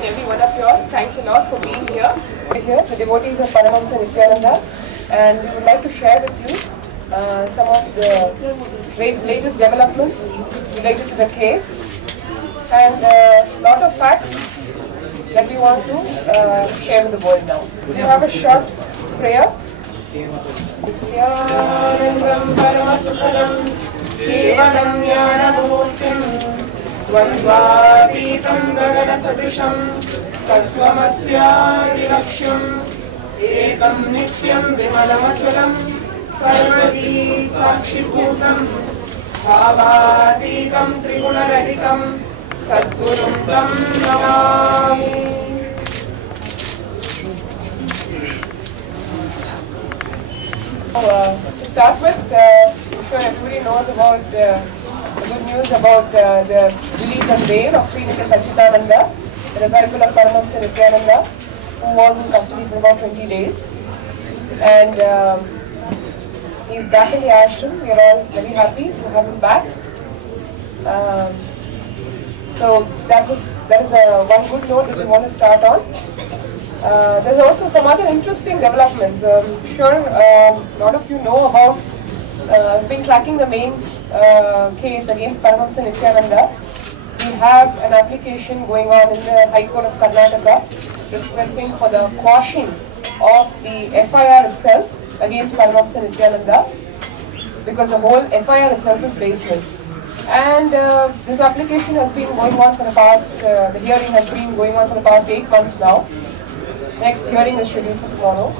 and every one of you all. Thanks a lot for being here. We're here, the devotees of Paramahamsa Nityananda, and we would like to share with you some of the latest developments related to the case and a lot of facts that we want to share with the world now. We have a short prayer. Vandvātītam gagana sadrisham tatvamasyādilakshyam ekam nityam vimalamachalam sarvadi sakshibhutam bhavatītam trigunarahitam sadgurum tam namāmi. To start with, I'm sure everybody knows about the good news about the release on bail of Sri Nitya Sachidananda, the disciple of Paramahamsa Nityananda, who was in custody for about 20 days. And he's back in the ashram. We are all very happy to have him back. So that is one good note that we want to start on. There's also some other interesting developments. I'm sure a lot of you know about. I've been tracking the main case against Paramahamsa Nityananda. We have an application going on in the High Court of Karnataka requesting for the quashing of the FIR itself against Paramahamsa Nityananda, because the whole FIR itself is baseless. And this application has been going on for the past, the hearing has been going on for the past 8 months now. Next hearing is scheduled for tomorrow.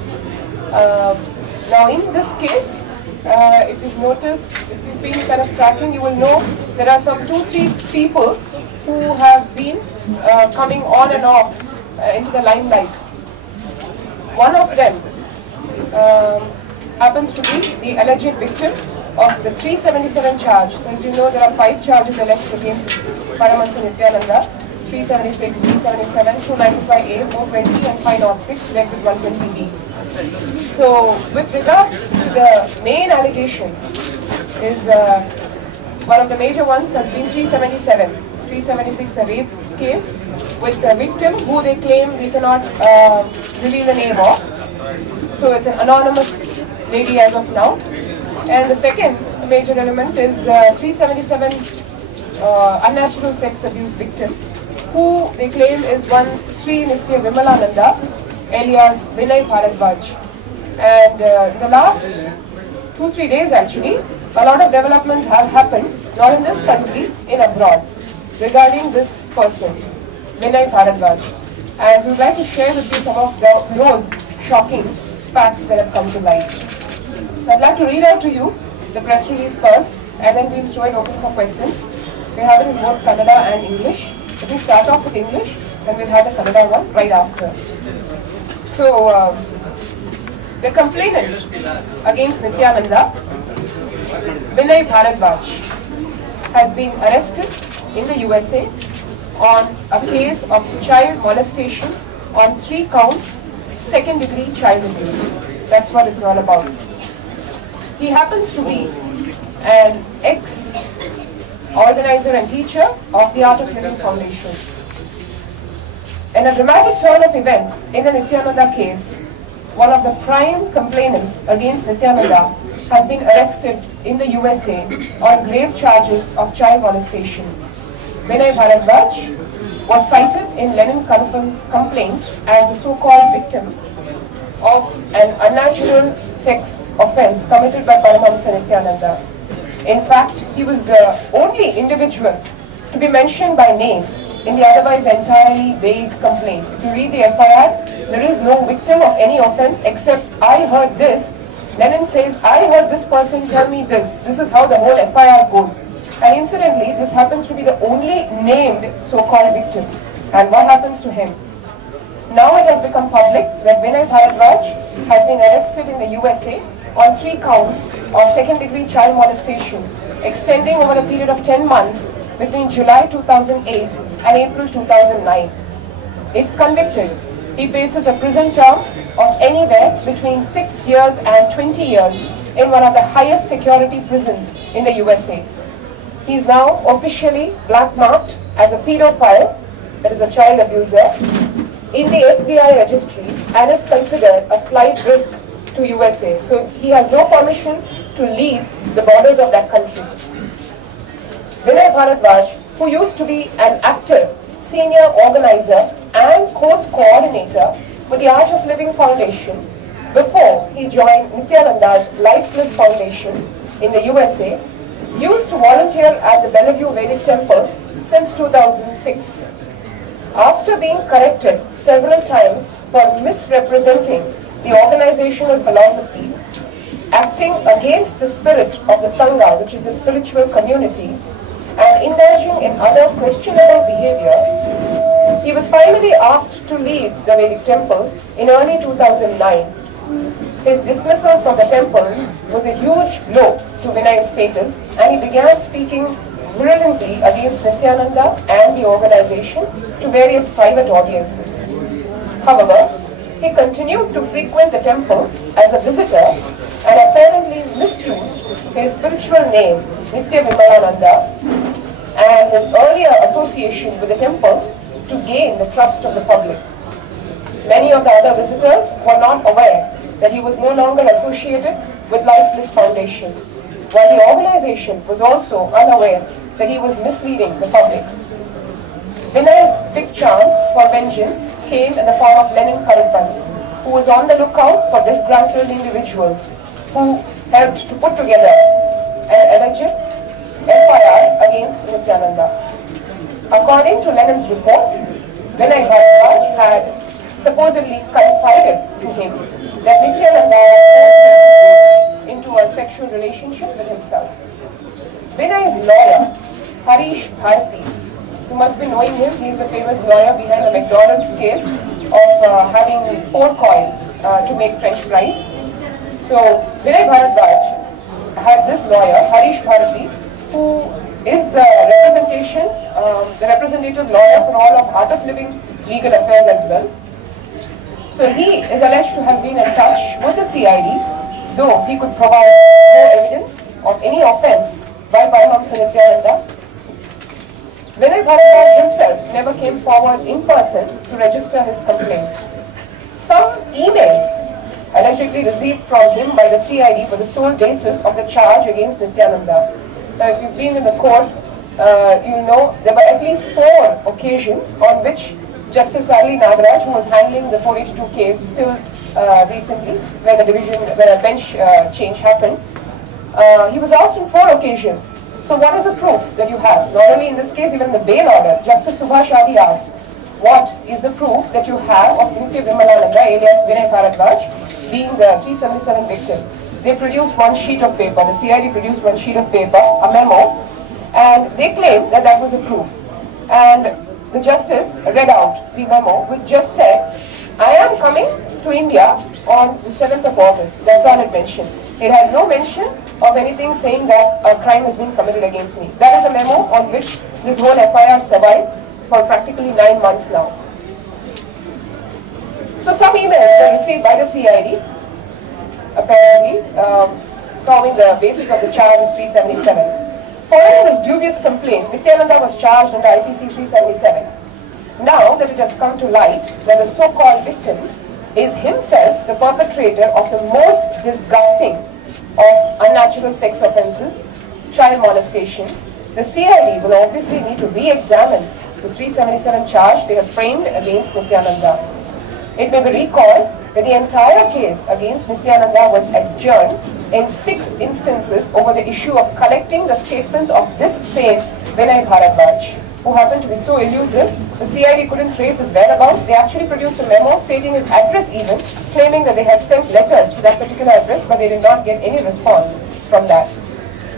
Now in this case, if you've noticed, if you've been kind of tracking, you will know there are some 2-3 people who have been coming on and off into the limelight. One of them happens to be the alleged victim of the 377 charge. So as you know, there are 5 charges alleged against Paramahamsa Nityananda: 376, 377, 295A, 420 and 506, selected 120D. So, with regards to the main allegations, is one of the major ones has been 377, 376, a rape case with the victim who they claim we cannot reveal the name of. So it's an anonymous lady as of now. And the second major element is 377 unnatural sex abuse victim, who they claim is one Sri Nitya Vimalananda, alias Vinay Bharadwaj. And in the last 2-3 days actually, a lot of developments have happened, not in this country, in abroad, regarding this person, Vinay Bharadwaj. And we would like to share with you some of those shocking facts that have come to light. So I'd like to read out to you the press release first, and then we'll throw it open for questions. We have it in both Kannada and English. If we start off with English, then we'll have the Kannada one right after. So, the complainant against Nityananda, Vinay Bharadwaj, has been arrested in the USA on a case of child molestation on 3 counts, second-degree child abuse. That's what it's all about. He happens to be an ex-organizer and teacher of the Art of Living Foundation. In a dramatic turn of events in the Nityananda case, one of the prime complainants against Nityananda has been arrested in the USA on grave charges of child molestation. Vinay Bharadwaj was cited in Lenin Karupal's complaint as the so-called victim of an unnatural sex offense committed by Paramahamsa Nityananda. In fact, he was the only individual to be mentioned by name in the otherwise entirely vague complaint. If you read the FIR, there is no victim of any offense except I heard this. Lenin says, I heard this person tell me this. This is how the whole FIR goes. And incidentally, this happens to be the only named so-called victim. And what happens to him? Now it has become public that Vinay Bharadwaj has been arrested in the USA on 3 counts of second-degree child molestation, extending over a period of 10 months between July 2008 and April 2009. If convicted, he faces a prison term of anywhere between 6 years and 20 years in one of the highest security prisons in the USA. He is now officially black-marked as a pedophile that is a child abuser, in the FBI registry and is considered a flight risk to USA. So he has no permission to leave the borders of that country. Vinay Bharadwaj, who used to be an active, senior organizer and course coordinator with the Art of Living Foundation before he joined Nityananda's Lifeless Foundation in the USA, used to volunteer at the Bellevue Vedic Temple since 2006. After being corrected several times for misrepresenting the organizational philosophy, acting against the spirit of the Sangha, which is the spiritual community, and indulging in other questionable behavior, he was finally asked to leave the Vedic Temple in early 2009. His dismissal from the temple was a huge blow to Vinay's status, and he began speaking virulently against Nityananda and the organization to various private audiences. However, he continued to frequent the temple as a visitor and apparently misused his spiritual name, Nitya Vimalananda, and his earlier association with the temple to gain the trust of the public. Many of the other visitors were not aware that he was no longer associated with Lifeless Foundation, while the organization was also unaware that he was misleading the public. Vinay's big chance for vengeance came in the form of Lenin Karupani, who was on the lookout for disgruntled individuals who helped to put together an alleged FIR against Nityananda. According to Lenin's report, Vinay Bharadwaj had supposedly confided to him that Nityananda was into a sexual relationship with himself. Vinay's lawyer, Harish Bharti, you must be knowing him, he is a famous lawyer behind the McDonald's case of having pork oil to make French fries. So Vinay Bharadwaj had this lawyer, Harish Bharti, who is the representative lawyer for all of Art of Living legal affairs as well. So he is alleged to have been in touch with the CID, though he could provide no evidence of any offence by Paramahamsa Nityananda. Vinay Bharadwaj himself never came forward in person to register his complaint. Some emails allegedly received from him by the CID were the sole basis of the charge against Nityananda. Now, if you've been in the court, you know there were at least 4 occasions on which Justice Ali Nagaraj, who was handling the 482 case till recently, when a bench change happened, he was asked on 4 occasions. So what is the proof that you have? Not only in this case, even the bail order, Justice Subhash Adi asked, what is the proof that you have of Nitya Vimalananda alias Vinay Bharadwaj being the 377 victim? They produced one sheet of paper, the CID produced one sheet of paper, a memo, and they claimed that that was a proof. And the justice read out the memo which just said, I am coming to India on the 7th of August. That's all it mentioned. It has no mention of anything saying that a crime has been committed against me. That is a memo on which this whole FIR survived for practically 9 months now. So some emails were received by the CID, apparently, forming the basis of the charge of 377. Following this dubious complaint, Nityananda was charged under IPC 377. Now that it has come to light that the so-called victim is himself the perpetrator of the most disgusting of unnatural sex offences, child molestation, the CID will obviously need to re-examine the 377 charge they have framed against Nityananda. It may be recalled that the entire case against Nityananda was adjourned in 6 instances over the issue of collecting the statements of this same Vinay Bharadwaj, who happened to be so elusive, the CID couldn't trace his whereabouts. They actually produced a memo stating his address even, claiming that they had sent letters to that particular address, but they did not get any response from that.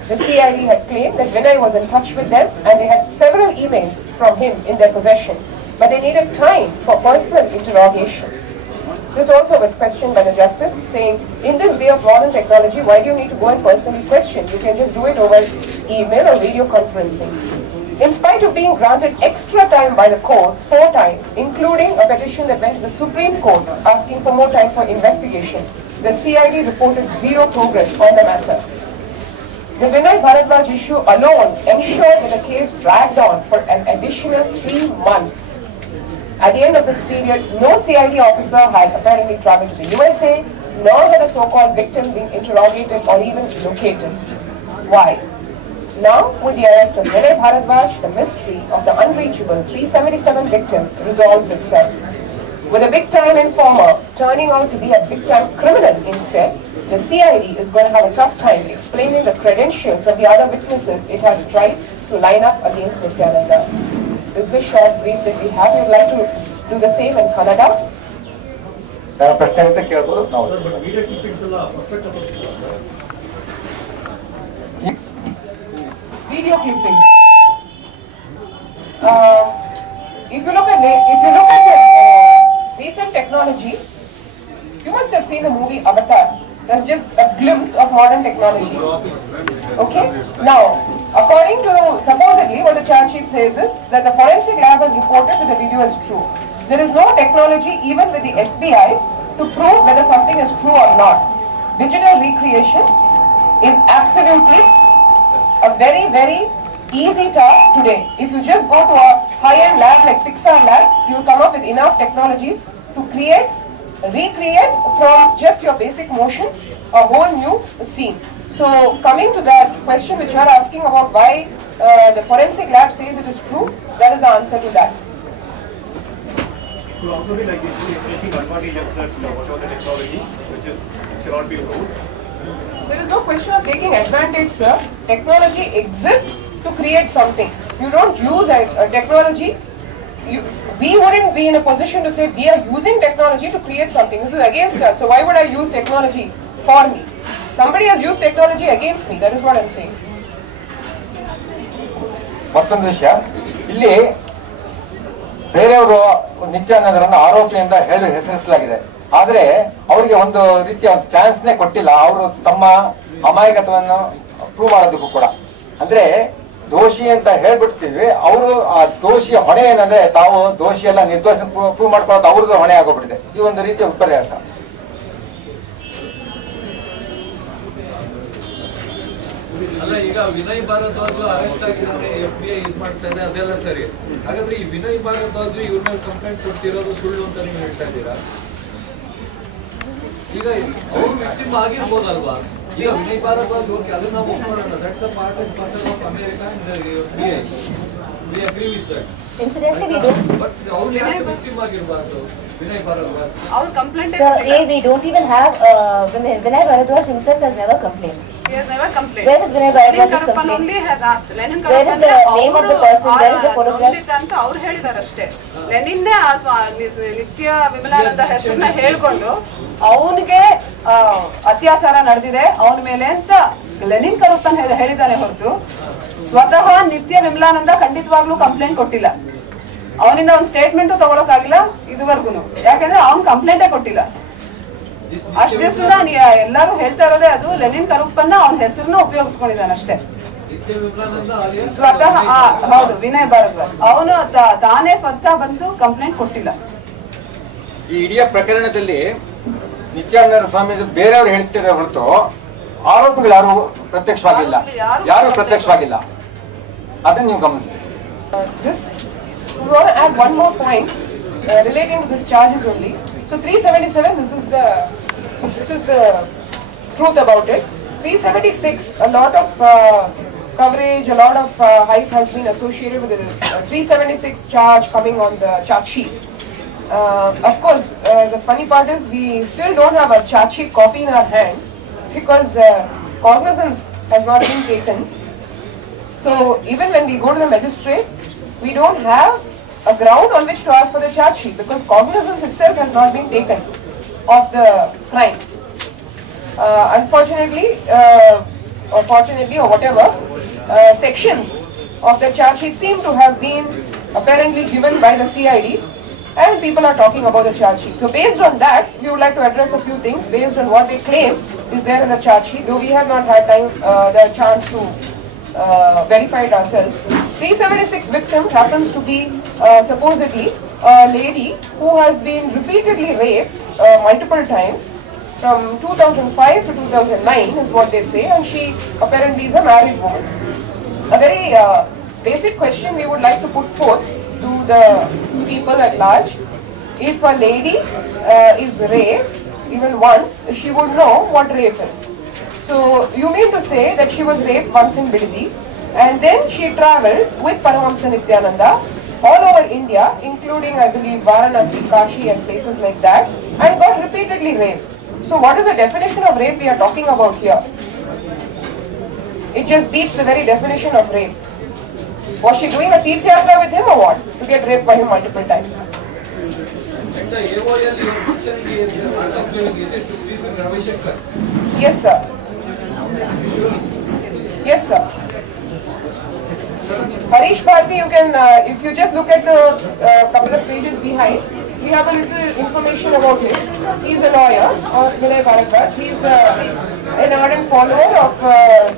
The CID had claimed that Vinay was in touch with them and they had several emails from him in their possession, but they needed time for personal interrogation. This also was questioned by the justice, saying, in this day of modern technology, why do you need to go and personally question? You can just do it over email or video conferencing. In spite of being granted extra time by the court 4 times, including a petition that went to the Supreme Court asking for more time for investigation, the CID reported 0 progress on the matter. The Vinay Bharadwaj issue alone ensured that the case dragged on for an additional 3 months. At the end of this period, no CID officer had apparently traveled to the USA, nor had the so-called victim been interrogated or even located. Why? Now, with the arrest of Vinay Bharadwaj, the mystery of the unreachable 377 victim resolves itself. With a big-time informer turning out to be a big-time criminal instead, the CID is going to have a tough time explaining the credentials of the other witnesses it has tried to line up against Nityananda. This is a short brief that we have. We would like to do the same in Kannada. Video clippings. If you look at the recent technology, you must have seen the movie Avatar. That's just a glimpse of modern technology. Okay? Now, according to supposedly what the charge sheet says is that the forensic lab has reported that the video is true. There is no technology even with the FBI to prove whether something is true or not. Digital recreation is absolutely a very, very easy task today. If you just go to a high-end lab like Pixar labs, you will come up with enough technologies to recreate from just your basic motions a whole new scene. So coming to that question which you are asking about why the forensic lab says it is true, that is the answer to that. It will also be like taking advantage of that whatever the technology which cannot be proved. There is no question of taking advantage, sir. Technology exists to create something. You don't use a technology. We wouldn't be in a position to say we are using technology to create something. This is against us. So why would I use technology for me? Somebody has used technology against me. That is what I am saying. ಮತ್ತೊಂದು ವಿಷಯ ಇಲ್ಲಿ ಬೇರೆಯವರು ನಿತ್ಯಾನಂದರನ್ನು ಆರೋಪಿಯಿಂದ ಹೇಳಿ ಹೆಸರಿಸಲಾಗಿದೆ. ಆದರೆ ಅವರಿಗೆ ಒಂದು ರೀತಿಯ ಚಾನ್ಸ್ನೇ ಕೊಟ್ಟಿಲ್ಲ. ಅವರು ತಮ್ಮ ಅಮಾಯಕತ್ವವನ್ನು ಪ್ರೂವ್ ಮಾಡೋದಕ್ಕೂ ಕೂಡ ಅಂದ್ರೆ ದೋಷಿ ಅಂತ ಹೇಳ್ಬಿಡ್ತೀವಿ. ಅವರು ಆ ದೋಷಿಯ ಹೊಣೆ ಏನಂದ್ರೆ ತಾವು ದೋಷಿ ಎಲ್ಲ ನಿರ್ದೋಷ ಪ್ರೂವ್ ಮಾಡ್ಕೊಳ್ಳೋದು ಅವ್ರದ್ದು ಹೊಣೆ ಆಗೋಗ್ಬಿಟ್ಟಿದೆ. ಈ ಒಂದು ರೀತಿಯ ವಿಪರ್ಯಾಸ. ಅಲ್ಲ, ಈಗ ವಿನಯ್ ಭಾರದ್ವಾಜ್ ಅರೆಸ್ಟ್ ಆಗಿದ್ದಾರೆ, FBI ಇದು ಮಾಡ್ತಾ ಇದೆ, ಅದೆಲ್ಲ ಸರಿ. ಹಾಗಾದ್ರೆ ಈ ವಿನಯ್ ಭಾರದ್ವಾಜ್ ಇವ್ರ ಮೇಲೆ ಕಂಪ್ಲೇಂಟ್ ಕೊಡ್ತಿರೋದು ಸುಳ್ಳು ಅಂತ ನೀವು ಹೇಳ್ತಾ ಇದ್ದೀರಾ? ಈಗ ಅವ್ರು ವಿಕ್ಟಿಮ್ ಆಗಿರ್ಬೋದಲ್ವಾ? ಈಗ ವಿನಯ್ ಭಾರದ್ವಾಜ್ ಓಕೆ, ಅದನ್ನ ನಾವು ಒಪ್ಕೊಳ್ಳೋಣ. That's a part and parcel of America and FBI. We agree with that. Incidentally, we don't. But ಅವ್ರು ಯಾಕೆ ವಿಕ್ಟಿಮ್ ಆಗಿರಬಾರ್ದು? Vinay Bharadwaj Our complaint. Sir, we don't even have Vinay Bharadwaj himself has never complained. He has never complained. Where is Vinay Bharadwaj's Karpan complaint? only has asked. Lenin Where is the name of the person? Where is the photograph? ಅಂತ ಅವ್ರು ಹೇಳಿದಾರೆ ಅಷ್ಟೇ. ಲೆನಿನ್ನೇ ನಿತ್ಯ ವಿಮಲಾನಂದ ಹೆಸರನ್ನ ಹೇಳ್ಕೊಂಡು ಅವನಿಗೆ ಅತ್ಯಾಚಾರ ನಡೆದಿದೆ ಅವನ ಮೇಲೆ ಅಂತ ಲೆನಿನ್ ಕರುಪ್ಪನ್ ಹೇಳಿದಾನೆ ಹೊರತು ಸ್ವತಃ ನಿತ್ಯ ವಿಮಲಾನಂದ ಖಂಡಿತವಾಗ್ಲೂ ಕಂಪ್ಲೇಂಟ್ ಕೊಟ್ಟಿಲ್ಲ. ಅವನಿಂದ ಒಂದು ಸ್ಟೇಟ್ಮೆಂಟ್ ತಗೊಳಕ್ಕಾಗಿಲ್ಲ ಇದುವರೆಗೂ. ಯಾಕಂದ್ರೆ ಅವ್ನು ಕಂಪ್ಲೇಂಟೇ ಕೊಟ್ಟಿಲ್ಲ. ಅಷ್ಟು ದಿವಸದ ಎಲ್ಲರೂ ಹೇಳ್ತಾ ಇರೋದೇ ಅದು ಲೆನಿನ್ ಕರುಪ್ಪನ್ನ ಅವನ ಹೆಸರನ್ನ ಉಪಯೋಗಿಸ್ಕೊಂಡಿದ್ದಾನೆ ಅಷ್ಟೇ. ಸ್ವತಃ ಹೌದು, ವಿನಯ್ ಭಾರದ್ವಾಜ್ ಅವನು ತಾನೇ ಸ್ವತಃ ಬಂದು ಕಂಪ್ಲೇಂಟ್ ಕೊಟ್ಟಿಲ್ಲ. ಈ ಇಡೀ ಪ್ರಕರಣದಲ್ಲಿ ನಿತ್ಯಾನಂದ ಸ್ವಾಮಿ ಬೇರೆಯವರು ಹೇಳ್ತಿದ್ದಾರೆ ಹೊರತು ಆರೋಪಿಗಳು ಯಾರು ಪ್ರತ್ಯಕ್ಷವಾಗಿಲ್ಲ. ಯಾರು ಪ್ರತ್ಯಕ್ಷವಾಗಿಲ್ಲ. ಅದನ್ನ ನೀವು ಗಮನಿಸಿ. We want to add one more point relating to this charges only. So 377, this is the truth about it. 376, a lot of coverage, a lot of hype has been associated with the 376 charge coming on the charge sheet. Of course, the funny part is we still don't have a charge sheet copy in our hand because cognizance has not been taken. So even when we go to the magistrate, we don't have a ground on which to ask for the charge sheet because cognizance itself has not been taken of the crime. Unfortunately, or fortunately or whatever, sections of the charge sheet seem to have been apparently given by the CID and people are talking about the charge sheet. So based on that, we would like to address a few things based on what they claim is there in the charge sheet, though we have not had time, the chance to verify it ourselves. 376 victim happens to be supposedly a lady who has been repeatedly raped multiple times from 2005 to 2009 is what they say, and she apparently is a married woman. A very basic question we would like to put forth to the people at large. If a lady is raped, even once, she would know what rape is. So you mean to say that she was raped once in Bidadi, and then she travelled with Paramahamsa Nityananda all over India, including, I believe, Varanasi, Kashi and places like that, and got repeatedly raped. So what is the definition of rape we are talking about here? It just beats the very definition of rape. Was she doing a Tirth Yatra with him or what? To get raped by him multiple times. And the AOL you are mentioning is the art of living, is it to please Ravi Shankar? Yes, sir. Yes, sir. Harish Bharti, you can, if you just look at the couple of pages behind, we have a little information about him. He is a lawyer of Vinay Bharadwaj. He is an ardent follower of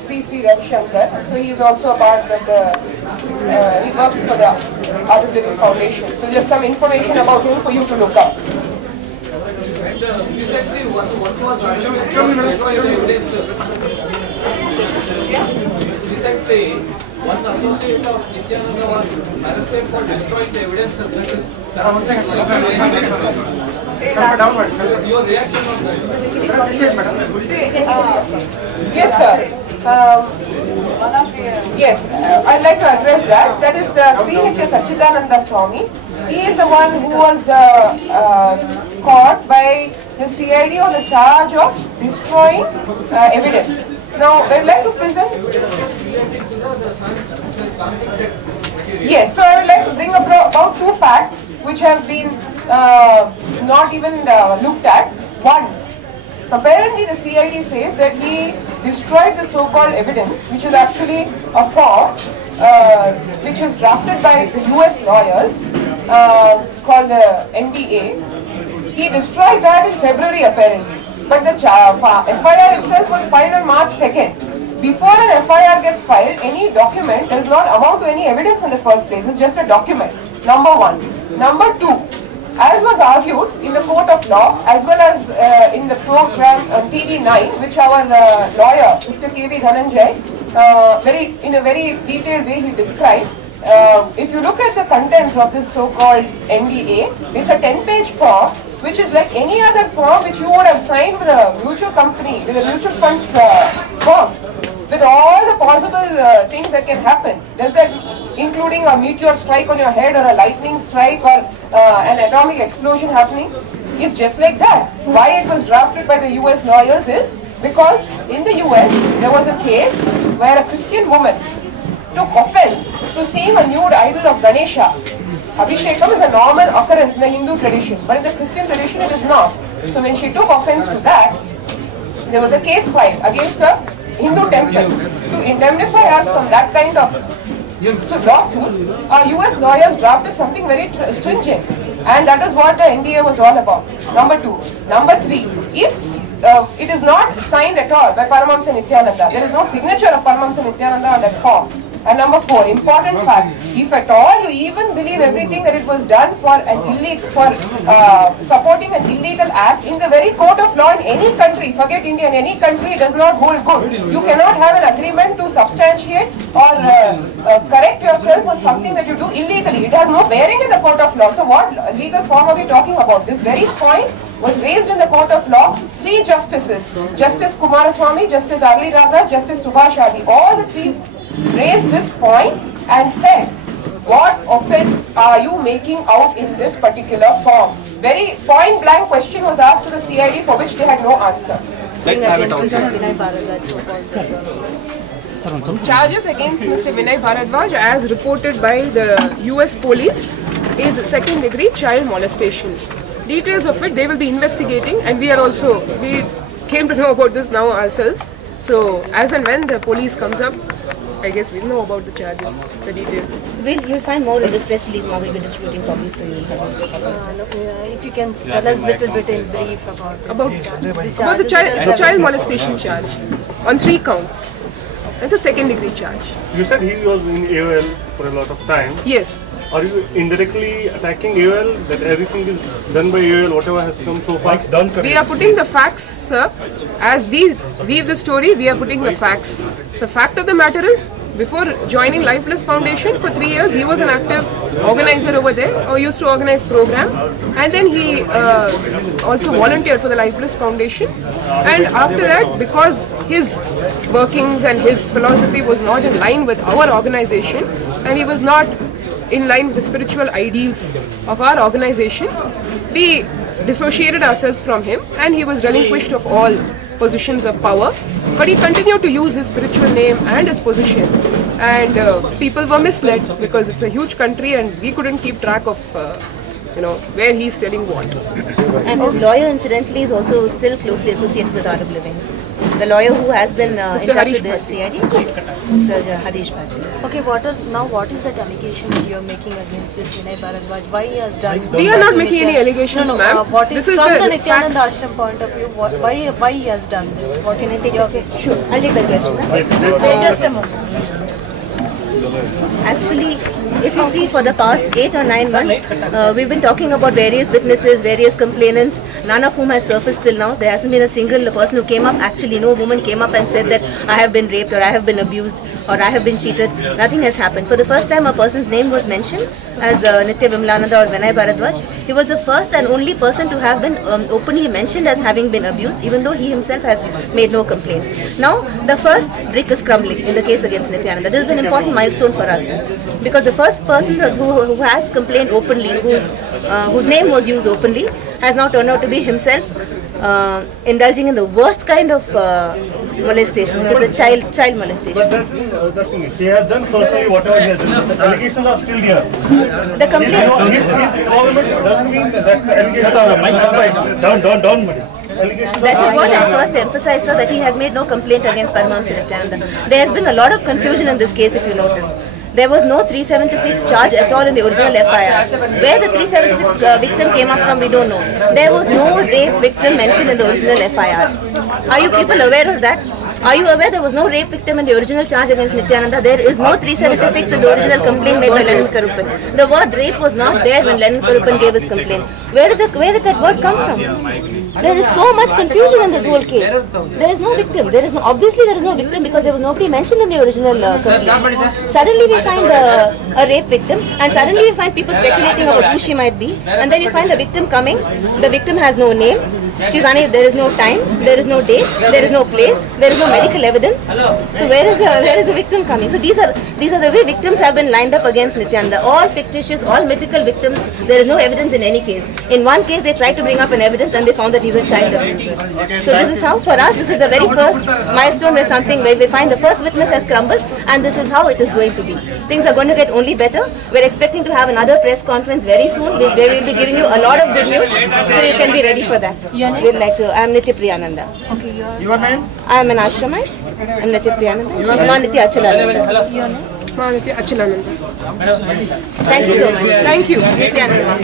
Sri Ravi Shankar. So he is also a part of the, he works for the Art of Living Foundation. So just some information about him for you to look up. And recently one was arrested for destroying the evidences. Recently, one associate of Nityananda was arrested for destroying the evidences. That is, your reaction on that? Yes, sir. Yes, I'd like to address that. That is Sri Nitya Sachidananda Swami. He is the one who was caught by the CID on the charge of destroying evidence. Now, I'd like to present. Yes, so I would like to bring about two facts which have been not even looked at. One, apparently the CID says that he destroyed the so-called evidence, which is actually a form which was drafted by the US lawyers called the NDA. He destroyed that in February apparently, but the FIR itself was filed on March 2nd. Before an FIR gets filed, any document does not amount to any evidence in the first place. It's just a document. Number one. Number two, as was argued in the court of law as well as in the program on TV9, which our lawyer, Mr. K.V. Dhananjay, in a very detailed way he described. If you look at the contents of this so-called NDA, it's a 10-page form which is like any other form which you would have signed with a mutual company, with a mutual funds firm, with all the possible things that can happen. Does that including a meteor strike on your head or a lightning strike or an atomic explosion happening? It's just like that. Why it was drafted by the US lawyers is because in the US there was a case where a Christian woman took offense to seeing a nude idol of Ganesha. Abhishekam is a normal occurrence in the Hindu tradition, but in the Christian tradition it is not. So when she took offense to that, there was a case filed against a Hindu temple to indemnify us from that kind of lawsuits. Our US lawyers drafted something very stringent, and that is what the NDA was all about. Number two. Number three, if it is not signed at all by Paramahamsa Nityananda, there is no signature of Paramahamsa Nityananda on that form. And number four, important fact, if at all you even believe everything that it was done for supporting an illegal act in the very court of law in any country, forget India, in any country it does not hold good. You cannot have an agreement to substantiate or correct yourself on something that you do illegally. It has no bearing in the court of law. So what legal form are we talking about? This very point was raised in the court of law. Three justices, Justice Kumaraswamy, Justice Arli Ragra, Justice Subhash Adi, all the three raised this point and said, what offense are you making out in this particular form? Very point blank question was asked to the CID for which they had no answer. Charges against Mr. Vinay Bharadwaj as reported by the US police is second degree child molestation. Details of it they will be investigating, and we came to know about this now ourselves. So as and when the police comes up, I guess we'll know about the charges, the details. You'll find more in this press release. Now we'll be distributing copies, so you'll have it. If you can tell us a little bit in brief about the child molestation charge on 3 counts. That's a second degree charge. You said he was in AOL for a lot of time. Yes. Are you indirectly attacking AOL, that everything is done by AOL, whatever has come so far? We are putting the facts, sir. As we weave the story, we are putting the facts. So fact of the matter is, before joining Life Plus Foundation, for 3 years he was an active organizer over there, or used to organize programs, and then he also volunteered for the Life Plus Foundation. And after that, because his workings and his philosophy was not in line with our organization, and he was not in line with the spiritual ideals of our organization, we dissociated ourselves from him, and he was relinquished of all positions of power. But he continued to use his spiritual name and his position, and people were misled because it's a huge country and we couldn't keep track of where he's telling what. And his lawyer, incidentally, is also still closely associated with Arab Living. The lawyer who has been in touch with the CID, Mr. Harish Bhatt. Okay, what is that allegation that you are making against this Vinay Bharadwaj? Why he has done? We are not making any allegations, ma'am. What is this from is the Nityananda Ashram point of view? Why he has done this? What can I take your question? Sure, I'll take that question. Just a moment. Actually, if you see, for the past 8 or 9 months, we've been talking about various witnesses, various complainants, none of whom has surfaced till now. There hasn't been a single person who came up. Actually, no woman came up and said that I have been raped or I have been abused or I have been cheated. Nothing has happened. For the first time, a person's name was mentioned as Nitya Vimlananda or Vinay Bharadwaj. He was the first and only person to have been openly mentioned as having been abused, even though he himself has made no complaint. Now, the first brick is crumbling in the case against Nityananda. This is an important milestone for us, because the first person who has complained openly, whose name was used openly, has now turned out to be himself indulging in the worst kind of molestation, which is a child molestation. But that's he has done personally whatever he has done. The allegations are still here. The complaint. His involvement doesn't mean that the allegations are down. That is what I first emphasized, sir, that he has made no complaint against Paramahamsa Nityananda. There has been a lot of confusion in this case, if you notice. There was no 376 charge at all in the original FIR. Where the 376 victim came up from, we don't know. There was no rape victim mentioned in the original FIR. Are you people aware of that? Are you aware there was no rape victim in the original charge against Nityananda? There is no 376 in the original complaint made by Lenin Karuppan. The word rape was not there when Lenin Karuppan gave his complaint. Where did that word come from? There is so much confusion in this whole case. There is no victim. Obviously there is no victim because there was nobody mentioned in the original complaint. Suddenly we find a rape victim, and suddenly we find people speculating about who she might be, and then you find the victim coming. The victim has no name. She's unable. There is no time. There is no date. There is no place. There is no medical evidence. So where is the victim coming? So these are the way victims have been lined up against Nityananda. All fictitious, all mythical victims. There is no evidence in any case. In one case, they tried to bring up an evidence and they found that he's a child abuser. So this is how, for us, this is the very first milestone where we find the first witness has crumbled, and this is how it is going to be. Things are going to get only better. We're expecting to have another press conference very soon where we'll be giving you a lot of good news, so you can be ready for that. We'd like to. I'm Nitya Priyananda. Okay, Your name? I'm an ashramite. I'm Nitya Priyananda. She's Ma Nitya Achalananda. your name? Ma Nitya Achalananda. Thank you so much. Thank you. Nityananda.